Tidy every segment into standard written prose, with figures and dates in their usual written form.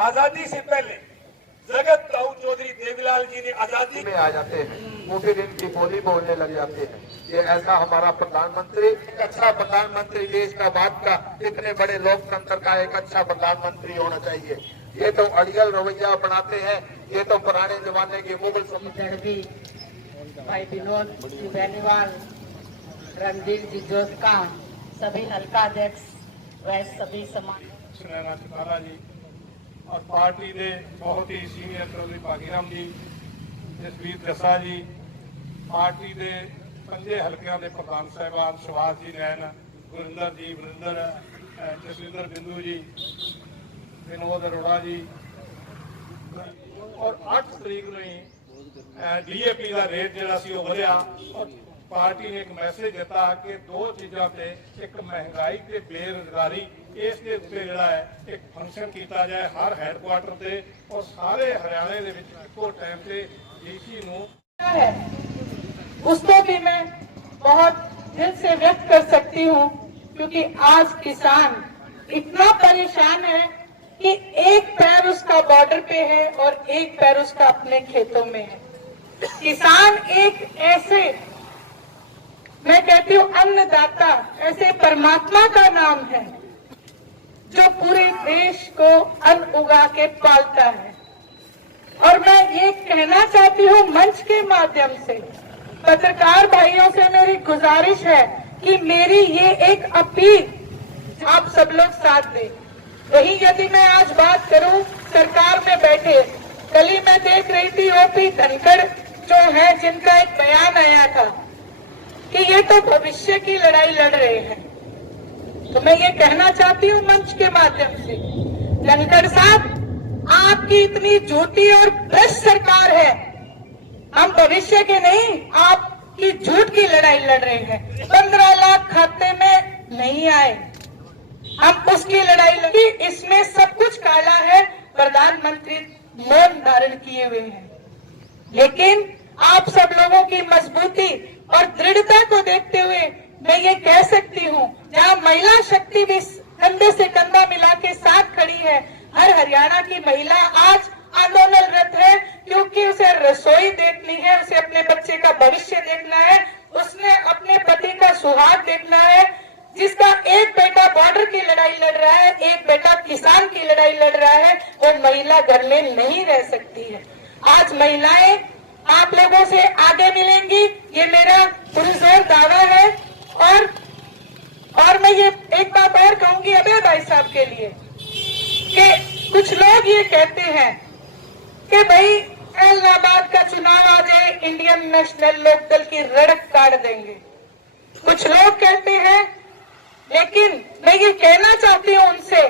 आजादी से पहले जगत राव चौधरी देवीलाल जी ने आजादी में आ जाते हैं, वो फिर इनकी बोली बोलने लग जाते हैं। ये ऐसा हमारा प्रधानमंत्री, एक अच्छा प्रधानमंत्री, देश का बाप का, इतने बड़े लोकतंत्र का एक अच्छा प्रधानमंत्री होना चाहिए। ये तो अड़ियल रवैया अपनाते हैं, ये तो पुराने जमाने के मुगल भाई विनोद जी बेनीवाल, रणदीप जी जोधका, सभी हल्का अध्यक्ष व सभी समाज जी और पार्टी के बहुत ही सीनियर चौधरी भागीराम जी, जसवीर दसा जी, पार्टी के 5 हल्कों के प्रधान साहबान सुभाष जी नैन, गुरिंदर जी, वरिंदर, जसविंदर बिंदु जी, विनोद अरोड़ा जी, और 8 तरीक में DAP का रेट जो बढ़िया और पार्टी ने एक मैसेज दिता कि 2 चीज़ों पे, एक महंगाई ते बेरोजगारी, इसके उत्ते जड़ा है एक फंक्शन किया जाए हर हैडक्वार्टर से और सारे हरियाणे के एको टाइम से डीसी है, उसको भी मैं बहुत दिल से व्यक्त कर सकती हूँ, क्योंकि आज किसान इतना परेशान है कि एक पैर उसका बॉर्डर पे है और एक पैर उसका अपने खेतों में है। किसान एक ऐसे, मैं कहती हूँ अन्नदाता, ऐसे परमात्मा का नाम है जो पूरे देश को अन्न उगा के पालता है। और मैं ये कहना चाहती हूँ मंच के माध्यम से, पत्रकार भाइयों से मेरी गुजारिश है कि मेरी ये एक अपील आप सब लोग साथ दें। वही यदि मैं आज बात करूं सरकार में बैठे, कल ही मैं देख रही थी OP धनखड़ जो है, जिनका एक बयान आया था कि ये तो भविष्य की लड़ाई लड़ रहे हैं। तो मैं ये कहना चाहती हूँ मंच के माध्यम से, धनखड़ साहब, आपकी इतनी झूठी और भ्रष्ट सरकार है, हम भविष्य के नहीं, आपकी झूठ की लड़ाई लड़ रहे हैं। 15 लाख खाते में नहीं आए, हम उसकी लड़ाई लड़ी। इसमें सब कुछ काला है, प्रधानमंत्री मौन धारण किए हुए हैं, लेकिन आप सब लोगों की मजबूती और दृढ़ता को देखते हुए मैं ये कह सकती हूँ, जहाँ महिला शक्ति भी कंधे से कंधा मिला के साथ खड़ी है, हर हरियाणा की महिला आज आंदोलनरत है, क्योंकि उसे रसोई देखनी है, उसे अपने बच्चे का भविष्य देखना है, उसने अपने पति का सुहाग देखना है। जिसका एक बेटा बॉर्डर की लड़ाई लड़ रहा है, एक बेटा किसान की लड़ाई लड़ रहा है, वो महिला घर में नहीं रह सकती है। आज महिलाएं आप लोगों से आगे मिलेंगी, ये मेरा पुरजोर दावा है। और मैं ये एक बात और कहूंगी अभय भाई साहब के लिए कि कुछ लोग ये कहते हैं कि भाई इलाहाबाद का चुनाव आ जाए, इंडियन नेशनल लोकदल की रड़क काट देंगे, कुछ लोग कहते हैं। लेकिन मैं ये कहना चाहती हूँ उनसे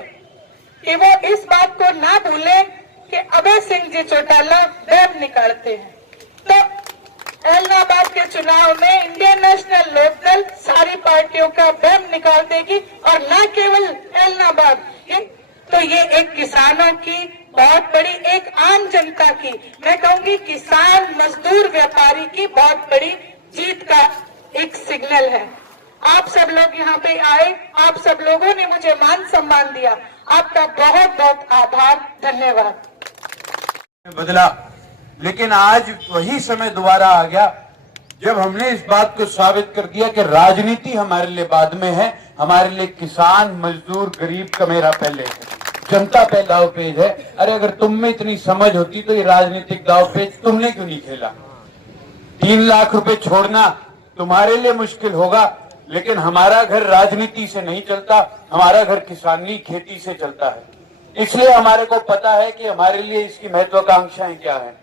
कि वो इस बात को ना भूलें कि अभय सिंह जी चौटाला वैब निकालते हैं। तो इलाहाबाद के चुनाव में इंडियन नेशनल लोकदल सारी पार्टियों का वैब निकाल देगी, और न केवल इलाहाबाद, तो ये एक किसानों की बहुत बड़ी, एक आम जनता की, मैं कहूंगी किसान मजदूर व्यापारी की बहुत बड़ी जीत का एक सिग्नल है। आप सब लोग यहाँ पे आए, आप सब लोगों ने मुझे मान सम्मान दिया, आपका बहुत बहुत आभार, धन्यवाद। बदला, लेकिन आज वही समय दोबारा आ गया जब हमने इस बात को साबित कर दिया कि राजनीति हमारे लिए बाद में है, हमारे लिए किसान, मजदूर, गरीब का मेरा पहले है, जनता पे दाव पेज है। अरे अगर तुम में इतनी समझ होती तो ये राजनीतिक दाव पेज तुमने क्यों नहीं खेला? 3 लाख रुपए छोड़ना तुम्हारे लिए मुश्किल होगा, लेकिन हमारा घर राजनीति से नहीं चलता, हमारा घर किसानी खेती से चलता है। इसलिए हमारे को पता है कि हमारे लिए इसकी महत्वाकांक्षाएं क्या है।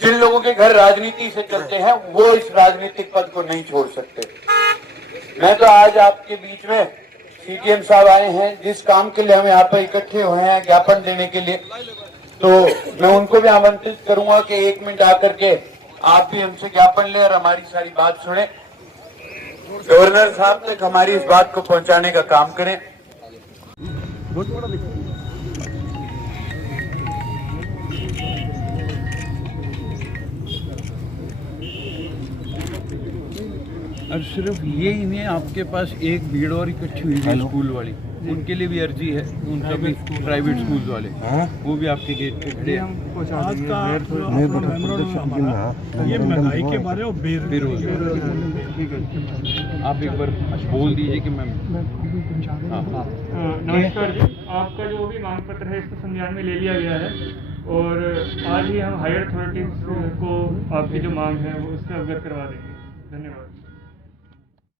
जिन लोगों के घर राजनीति से चलते हैं वो इस राजनीतिक पद को नहीं छोड़ सकते। मैं तो आज आपके बीच में, CTM साहब आए हैं, जिस काम के लिए हम यहाँ पे इकट्ठे हुए हैं ज्ञापन देने के लिए, तो मैं उनको भी आमंत्रित करूंगा कि 1 मिनट आकर के आप भी हमसे ज्ञापन लें और हमारी सारी बात सुने। गवर्नर साहब तक हमारी इस बात को पहुंचाने का काम करें। और सिर्फ ये ही नहीं, आपके पास एक भीड़ और इकट्ठी हुई है स्कूल वाली। उनके लिए भी अर्जी है, उन सभी प्राइवेट स्कूल्स वाले वो भी आपके गेट पे खड़े हैं। आज का मेमोरेंडम हमारा ये महंगाई के बारे में बेरोजगार। आप एक बार बोल दीजिए कि मैं नमस्कार जी, आपका जो भी मांग पत्र है इसको संज्ञान में ले लिया गया है और आज ही हम हायर अथॉरिटीज को आपकी जो मांग है वो उससे अवगत करवा देंगे। धन्यवाद।